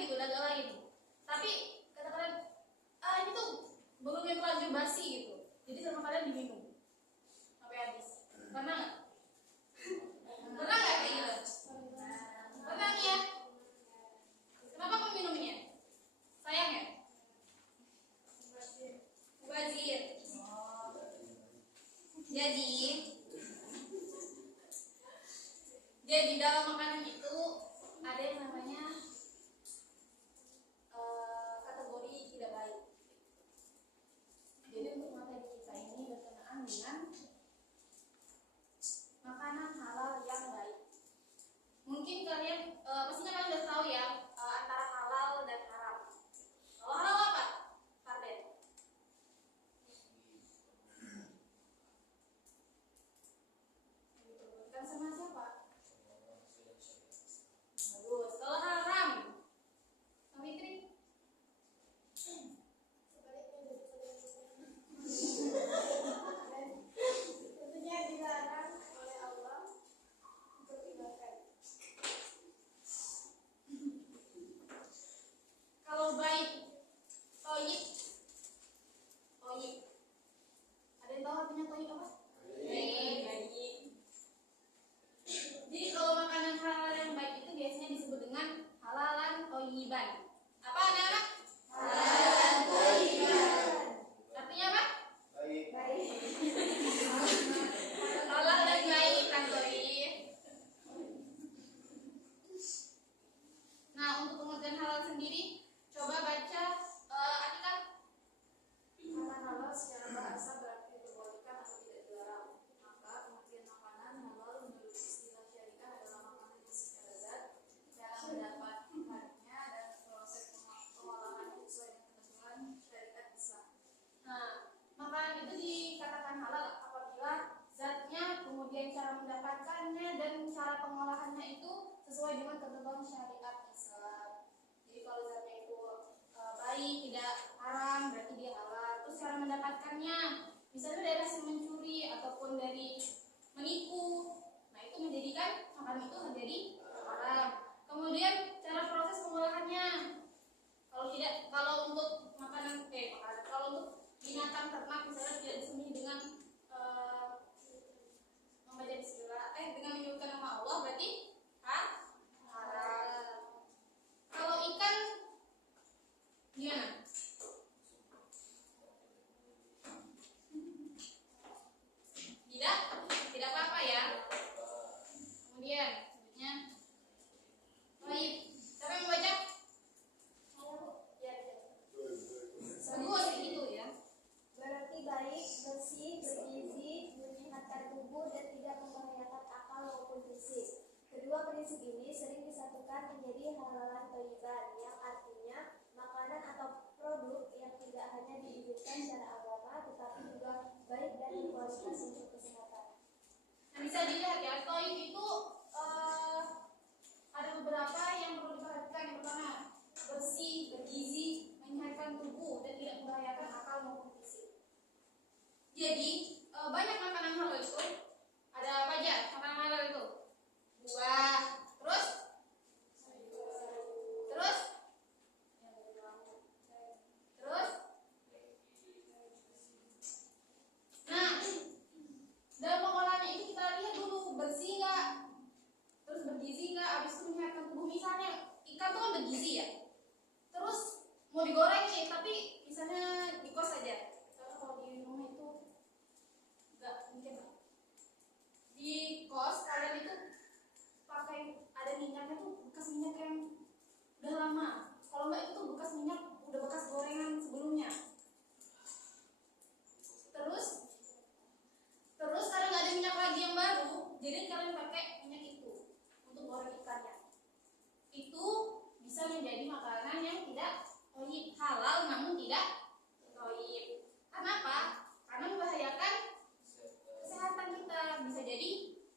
gitu, daga lain. Tapi kata kalian, ini tuh belum yang terlanjur basi gitu. Jadi sama kalian diminum sampai habis. Pernah nggak? Pernah nggak kayak gitu? Pernah nih ya? Kenapa kamu minumnya? Sayang ya? Mubazir. Jadi dalam makanan itu ada yang namanya kategori tidak baik. Jadi untuk materi kita ini berkenaan dengan makanan halal yang baik. Mungkin kalian pastinya kalian udah tahu ya antara halal dan haram. Kalau halal apa? Karden. Kan sama siapa? Bagus. Kalau haram, Kak Fitri? Tentunya dilarang oleh Allah untuk dimakan. Kalau baik, toyib. Ada yang tahu artinya toyib apa? Baik. Jadi kalau makanan halal yang baik itu biasanya disebut dengan halalan toyiban. Apa anak-anak? Halalan thayyiban. Artinya apa? Baik. Halal dan baik kan toyib. Nah, untuk pengertian halal sendiri, coba baca artikel. Makanan halal secara bahasa berarti diperbolehkan atau tidak dilarang. Maka pengertian makanan halal menurut istilah syariah adalah makanan yang secara zat, cara mendapatkannya dan proses pengolahannya sesuai dengan ketentuan syariat Islam. Nah, makanan itu dikatakan halal apabila zatnya, kemudian cara mendapatkannya dan cara pengolahannya itu sesuai dengan ketentuan syariat Islam. Jadi kalau zatnya itu baik, tidak haram, berarti dia halal. Terus cara mendapatkannya, misalnya dari hasil mencuri ataupun dari menipu, nah itu menjadikan makanan itu menjadi haram. Kemudian cara proses pengolahannya, kalau untuk kalau untuk binatang ternak misalnya tidak disembelih dengan membaca bismillah, dengan menyebutkan nama Allah, berarti haram. Kalau ikan gimana? Tidak apa-apa ya. Kemudian selanjutnya, baik. Siapa yang membaca? Bagus gitu ya. Berarti baik, bersih, bergizi, menyehatkan tubuh dan tidak membahayakan akal maupun fisik. Kedua prinsip ini sering disatukan menjadi halalan thayyiban, yang artinya makanan atau produk yang tidak hanya diizinkan secara agama tetapi juga baik dan berkualitas untuk kesehatan. Nah, bisa dilihat ya, toib itu ada beberapa yang perlu diperhatikan. Yang pertama, bersih, bergizi, menyehatkan tubuh dan tidak membahayakan akal maupun fisik. Jadi banyak makanan halal itu ada apa aja? Makanan halal itu buah, terus nah, dalam pengolahannya itu kita lihat dulu bersih nggak, terus bergizi nggak, habis itu menyehatkan tubuh. Misalnya ikan tuh kan bergizi ya, terus mau digoreng nih, tapi misalnya di kos aja, karena kalau di rumah itu nggak mungkin lah. Di kos kalian itu pakai ada minyaknya tuh bekas minyak yang udah lama, kalau nggak itu tuh bekas minyak udah bekas gorengan sebelumnya. Terus karena nggak ada minyak lagi yang baru, jadi kalian pakai minyak itu untuk goreng ikannya. Itu bisa menjadi makanan yang tidak thayyib, halal namun tidak thayyib. Kenapa? Karena membahayakan kesehatan kita, bisa jadi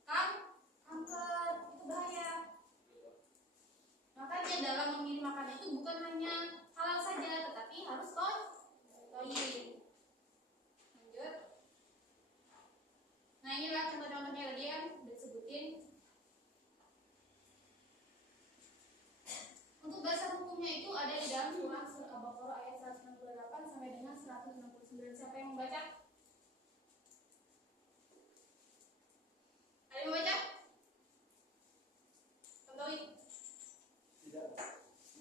kanker, itu bahaya. Makanya dalam memilih makanan itu bukan hanya halal saja, tetapi harus thayyib. Lanjut. Nah, inilah contoh-contohnya tadi yang disebutin. Untuk dasar hukum hukumnya itu ada di dalam surah Al-Baqarah ayat 168 sampai dengan 169. Siapa yang membaca? Ada yang membaca? Tonton. Tidak.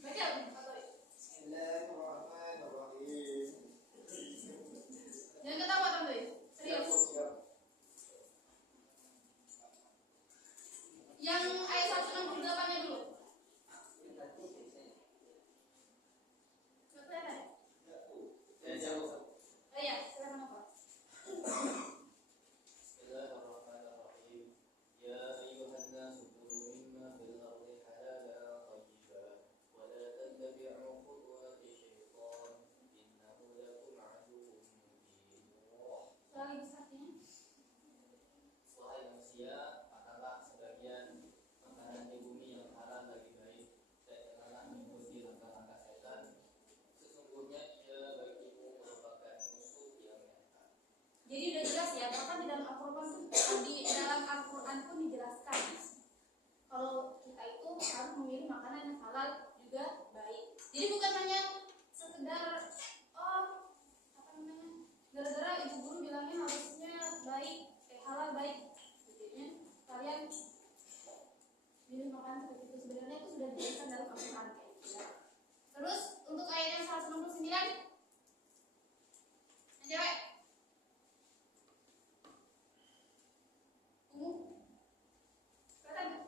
Baca, tonton. Bismillahirrahmanirrahim. Jangan ketawa, tonton. Serius. Siap. Yang ayat 168-nya dulu. Nggak kelihatan? Ya, jauh. Oh iya, silakan apa? Bismillahirrahmanirrahim. Ya ayyuhan nasu kulu mimma fil ardi halalan thayyiban wa la tattabi'u khutuwati syaitan innahu lakum aduwwun mubin. Soal ibu artinya? Wahai manusia, makanlah sebagian makanan di bumi yang halal bagi baik dan janganlah mengikuti langkah-langkah setan. Sesungguhnya ia bagimu merupakan musuh yang nyata. Jadi udah jelas ya, bahkan di dalam Al-Quran pun dijelaskan kalau kita itu harus memilih makanan yang halal juga baik. Jadi bukan hanya sekedar gara-gara ibu guru bilangnya harusnya baik, halal baik. Jadinya kalian milih makanan seperti itu, sebenarnya itu sudah dijelaskan dalam Al-Quran kayak gitu ya. Terus untuk ayat yang 169 yang cewek ungu kelihatan nggak?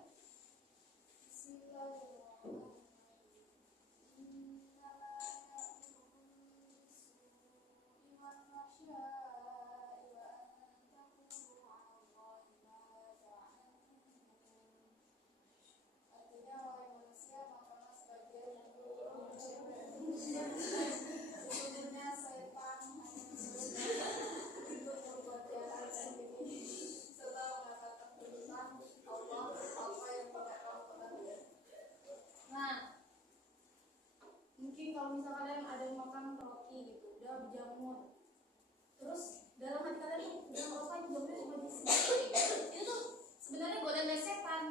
Artinya wahai manusia, makanlah sebagian yang buruk sesungguhnya setan untuk berbuat jahat dan diri serta mengatakan tentang Allah apa yang tidak kamu ketahui. Nah, mungkin kalau misalnya kalian ada yang makan roti gitu, udah berjamur, terus dalam hati kalian tuh udah apa itu jamurnya cuma di sini. Itu tuh sebenarnya godaan dari setan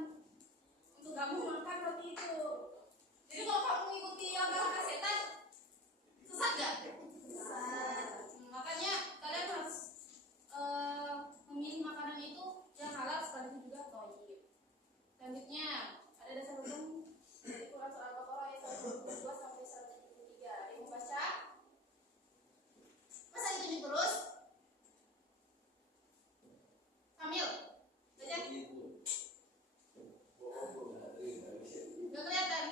untuk kamu makan roti itu. Jadi kalau kamu mengikuti langkah-langkah setan, sesat gak? Sesat. Makanya kalian harus memilih makanan itu yang halal sekaligus juga thayyib. Selanjutnya ada dasar hukum dari Quran surah Al-Baqarah ayat 122 sampai 173. Ada yang mau baca? Masa ditunjuk terus? Kamil, baca. Gak kelihatan.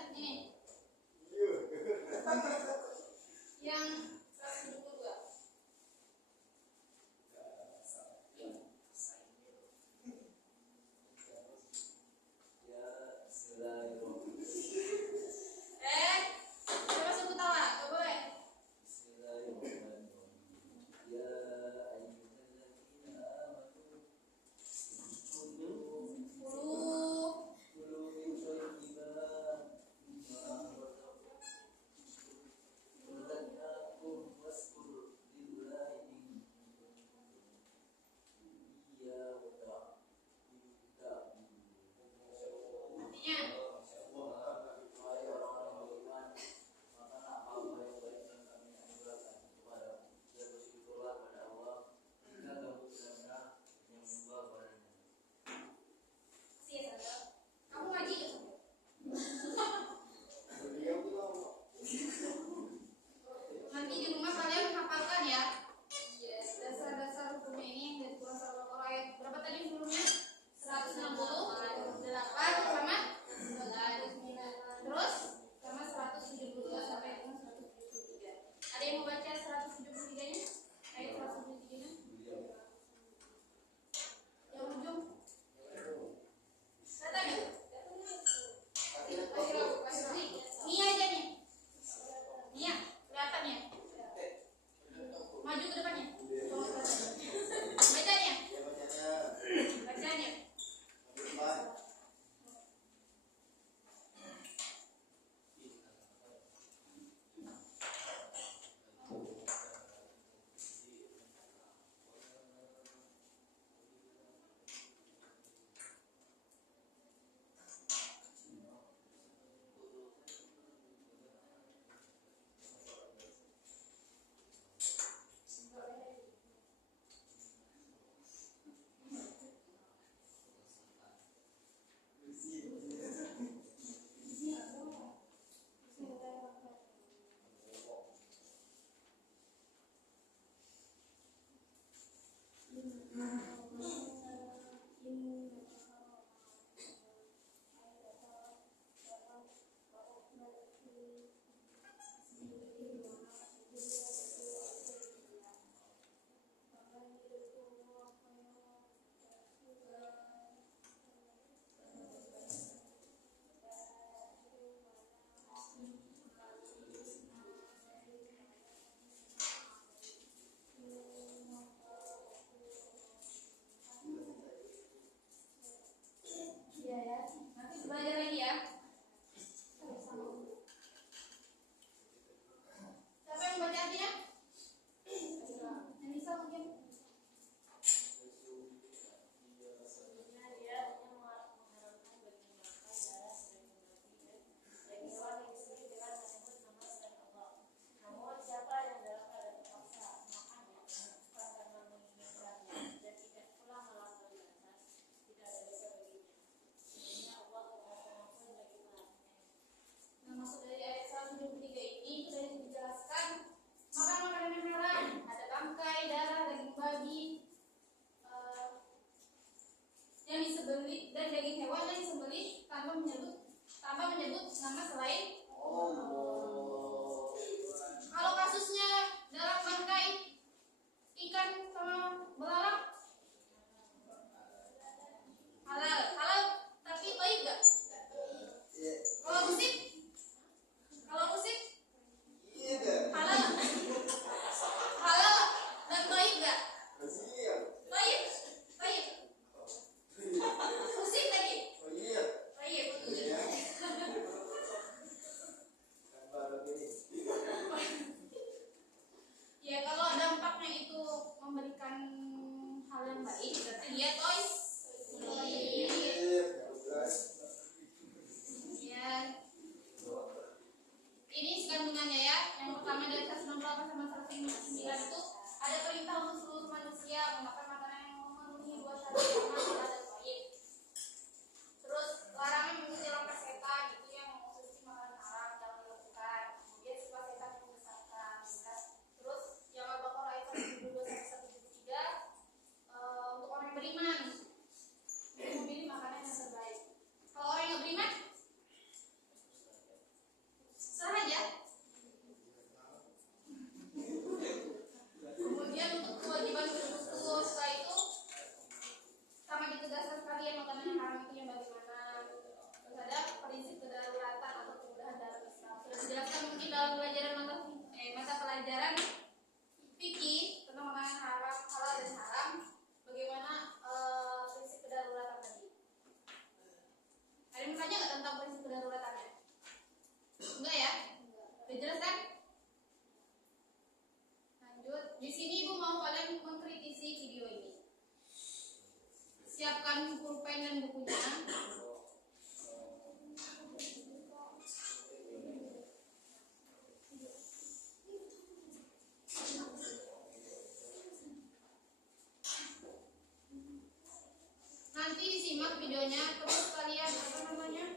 videonya, terus kalian apa namanya?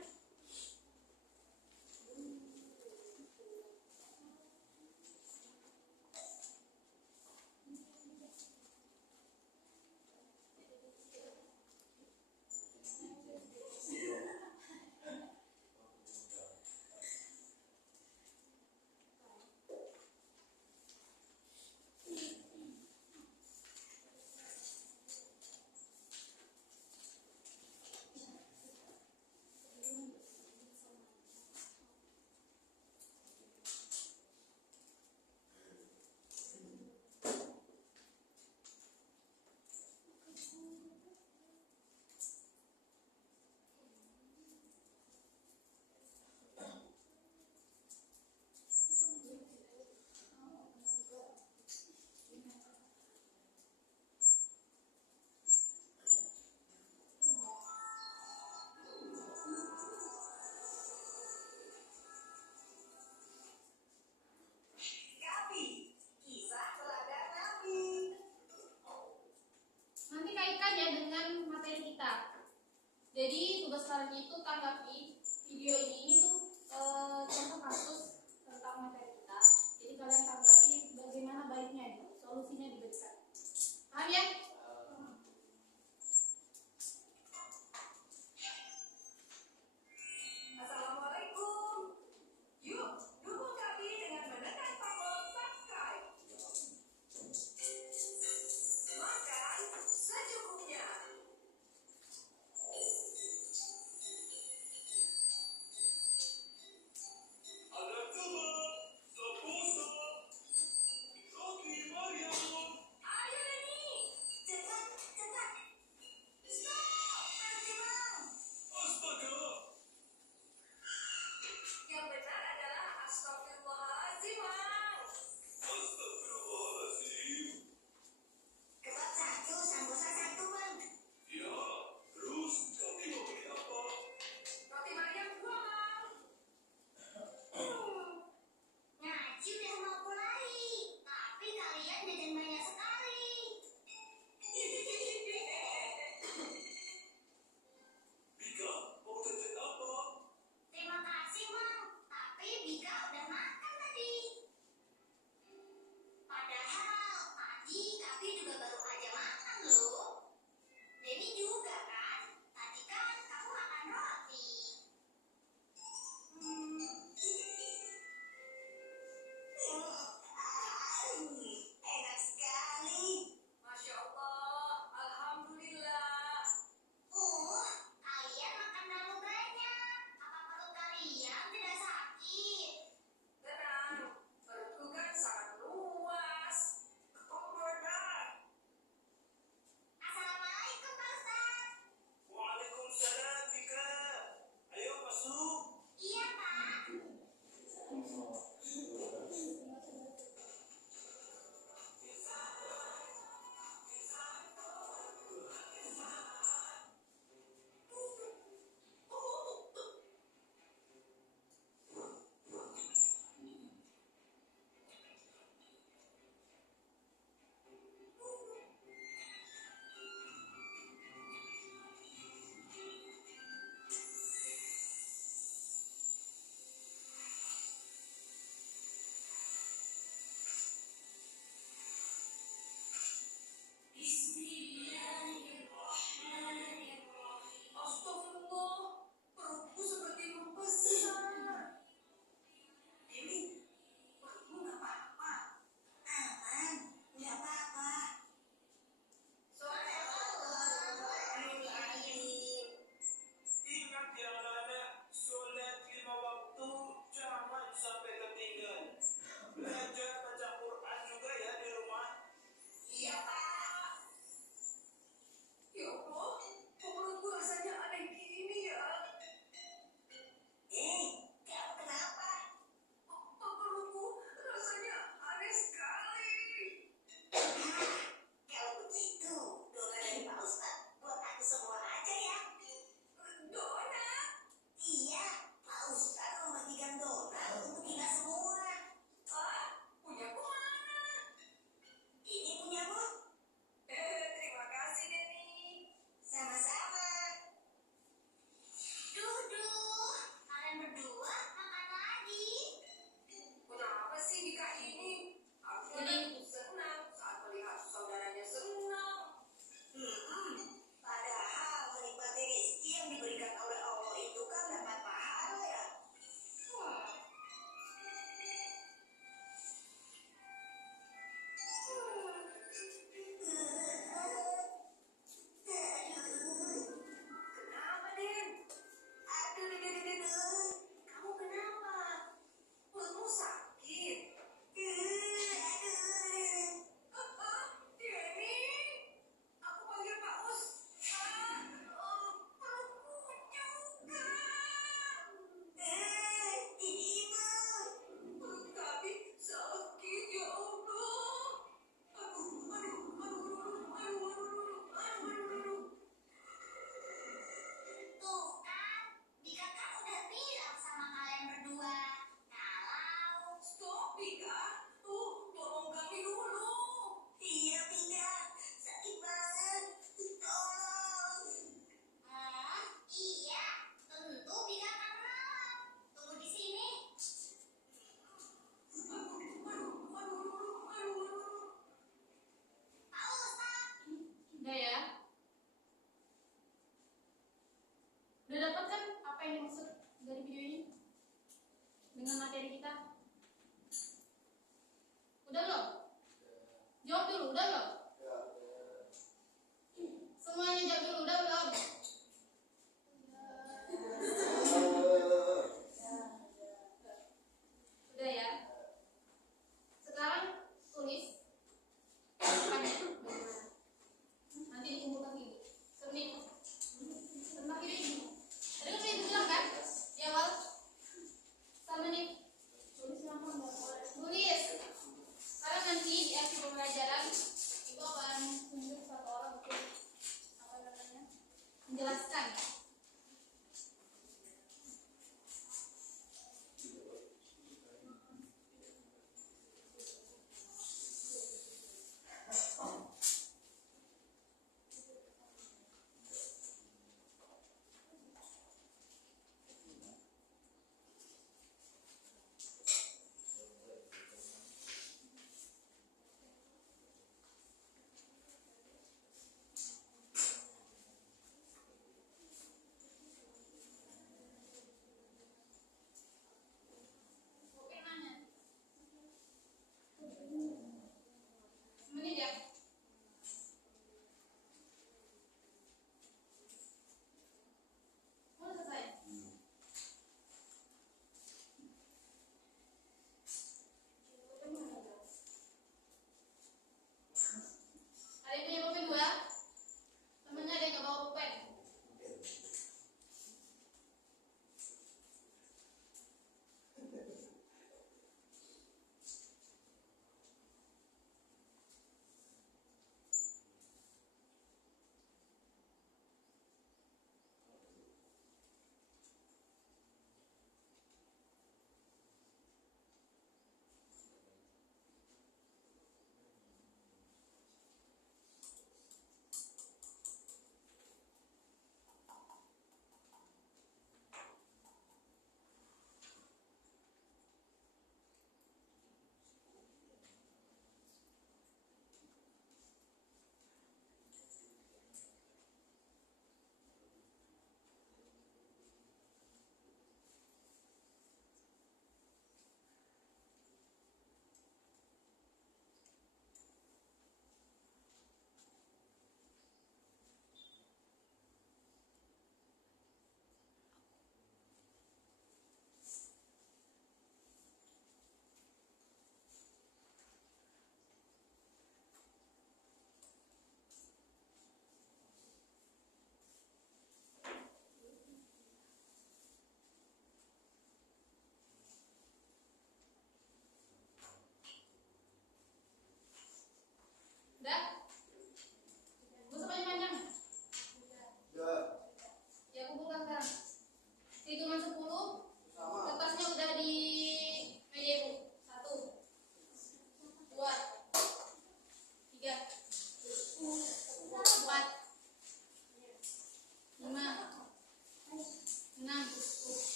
dengan materi kita? Udah belum? Jawab dulu, udah belum? Semuanya jawab dulu, udah belum? Udah ya. Sekarang tulis jawabannya. Nanti dikumpulkan gini. Submit. Sebelah kiri. Tadi kan saya bilang kan di awal 1 menit. Tulis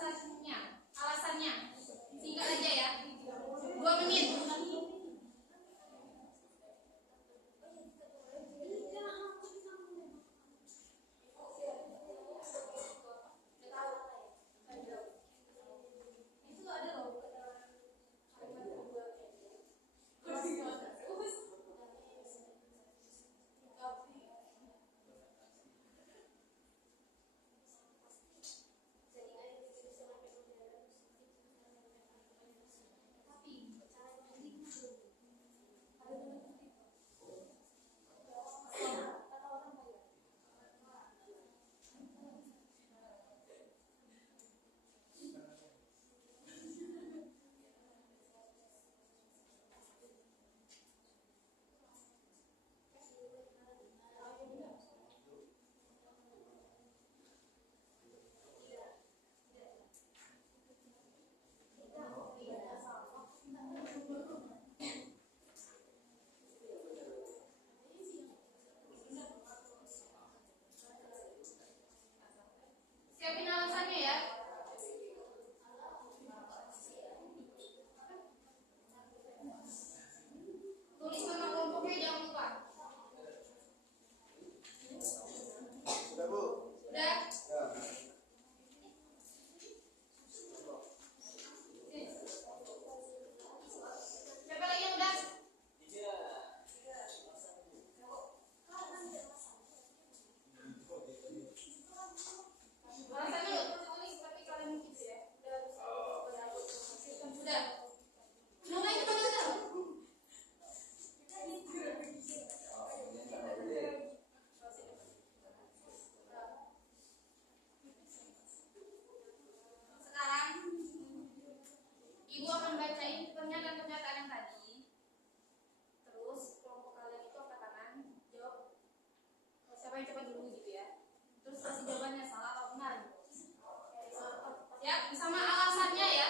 alasannya. Singkat aja ya. 2 menit. Siapin alasannya ya. Tulis nama kelompoknya jangan lupa. Sudah, Bu? Udah? Ya. Siapa lagi yang udah? Alasannya tulis tapi kalian gitu ya. Udah. Mulai kita udah. Sekarang Ibu akan bacain pernyataan-pernyataan yang tadi. Terus kelompok kalian itu angkat tangan, jawab siapa yang cepat dulu gitu ya. Terus kasih jawabannya salah atau benar. Ya, sama alasannya ya.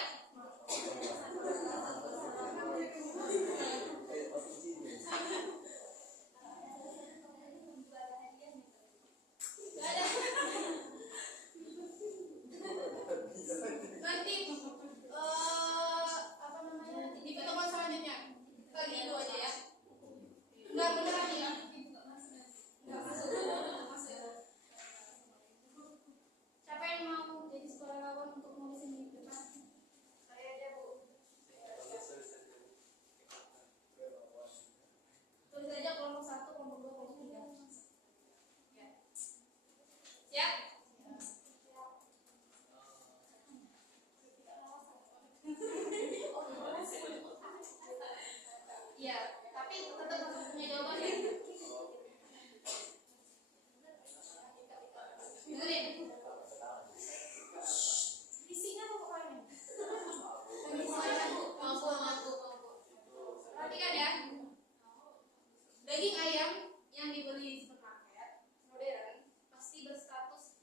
Gak ada. Nanti apa namanya di pertemuan selanjutnya bagi Ibu aja ya. Enggak beneran ya. Enggak masuk. Siapa yang mau jadi sukarelawan untuk nulisin di depan? Saya aja Bu. Tulis aja kelompok 1, kelompok 2, kelompok 3. Ya. Siap? Iya, tapi tetap harus punya jawaban ya. Dengerin. Isinya apa pokoknya? Mampu. Perhatikan ya. Daging ayam yang dibeli di supermarket modern pasti berstatus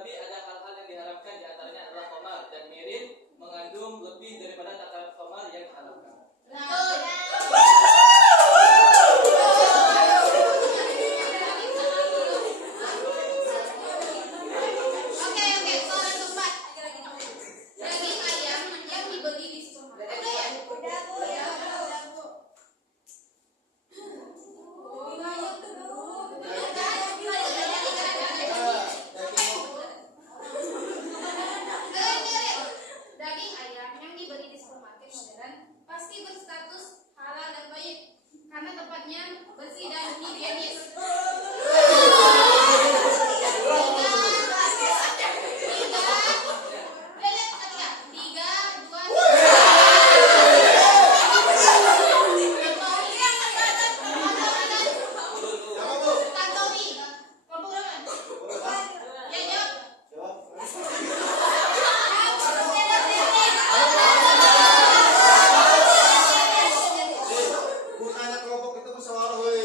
Nabi ada hal-hal yang diharamkan, di antaranya adalah khamar, dan mirin mengandung lebih daripada takaran khamar yang diharamkan. Oke, soalan keempat. Daging ayam yang dibeli di supermarket. Udah ya? Udah, Bu. Daging ayam yang dibeli di supermarket modern pasti berstatus halal dan thayyib karena tempatnya bersih dan higienis. Gunanya kelompok itu musyawarah, woi.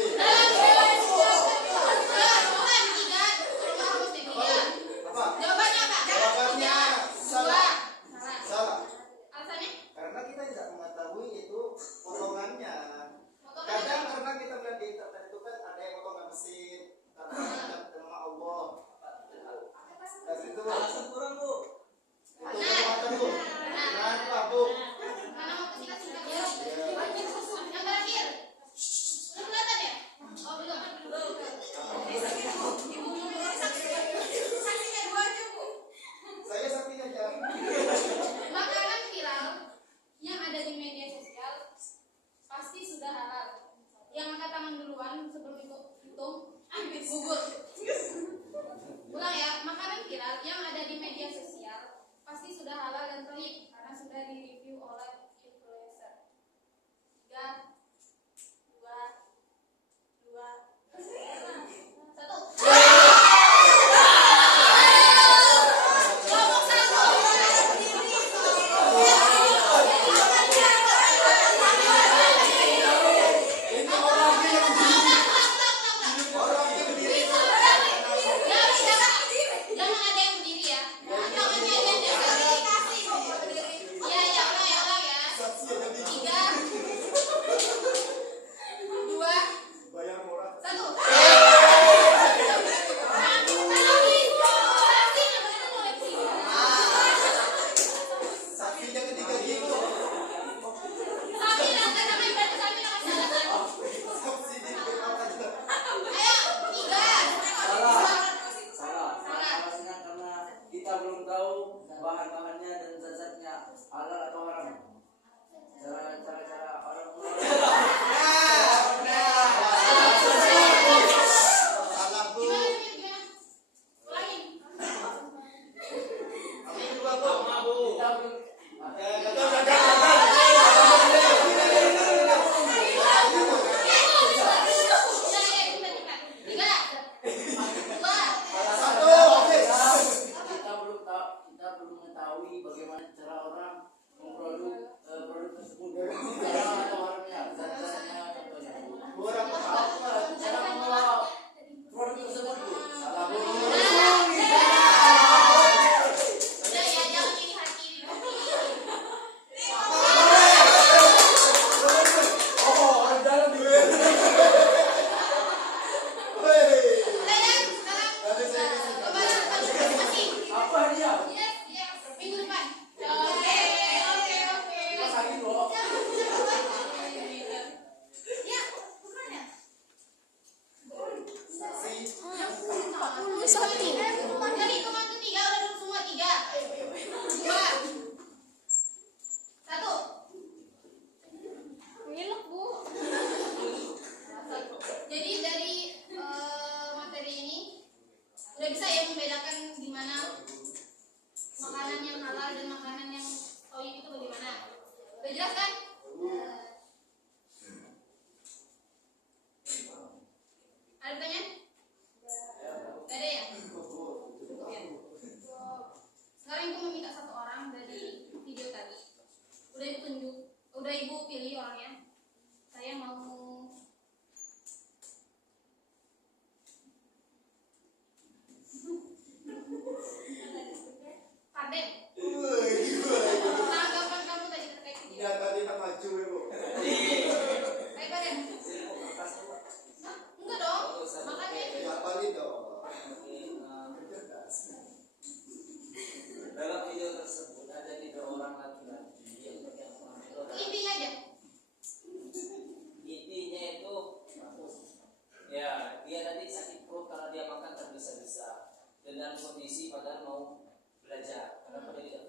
Apa? Jawabannya apa? Jawabannya salah. Salah. Salah. Alasannya? Karena kita tidak mengetahui itu potongannya. Potongannya Kadang apa? karena kita melihat di internet itu kan ada yang potongan mesin, karena nama Allah. Dan itu Alasan kurang, Bu. itu kata Bu. Kenapa Bu? Mana mau singkat-singkat ya? Yang terakhir. Belum kelihatan ya? Oh, belum. Saya saksinya aja. Makanan viral yang ada di media sosial pasti sudah halal. Yang angkat tangan duluan sebelum hitung gugur. Ulang ya, makanan viral yang ada di media sosial pasti sudah halal dan thayyib karena sudah direview oleh influencer. 3, 2, 1. Jangan ada yang berdiri ya. Tangannya aja yang ya, ya, ulang ya. 3, 2, Bayar murah. 1. Saksinya ketiga gitu. Saksi di depan aja. Salah. Alasannya karena kita belum tahu bahan-bahannya dan zat-zatnya halal atau haram. Cara orang Salah Bu. Apa kedua Bu? kita belum Satu. Oke. kita belum mengetahui bagaimana cara orang memproduksi produk tersebut. Halal atau haramnya, zat-zatnya contohnya. Kurang Cara mengolah produk tersebut, Bu. Salah, Bu. Apa dia? Minggu depan. Pas lagi, Bu. Ya, bukan ya? Saksi. Sakti. padahal mau belajar. Kenapa dia tidak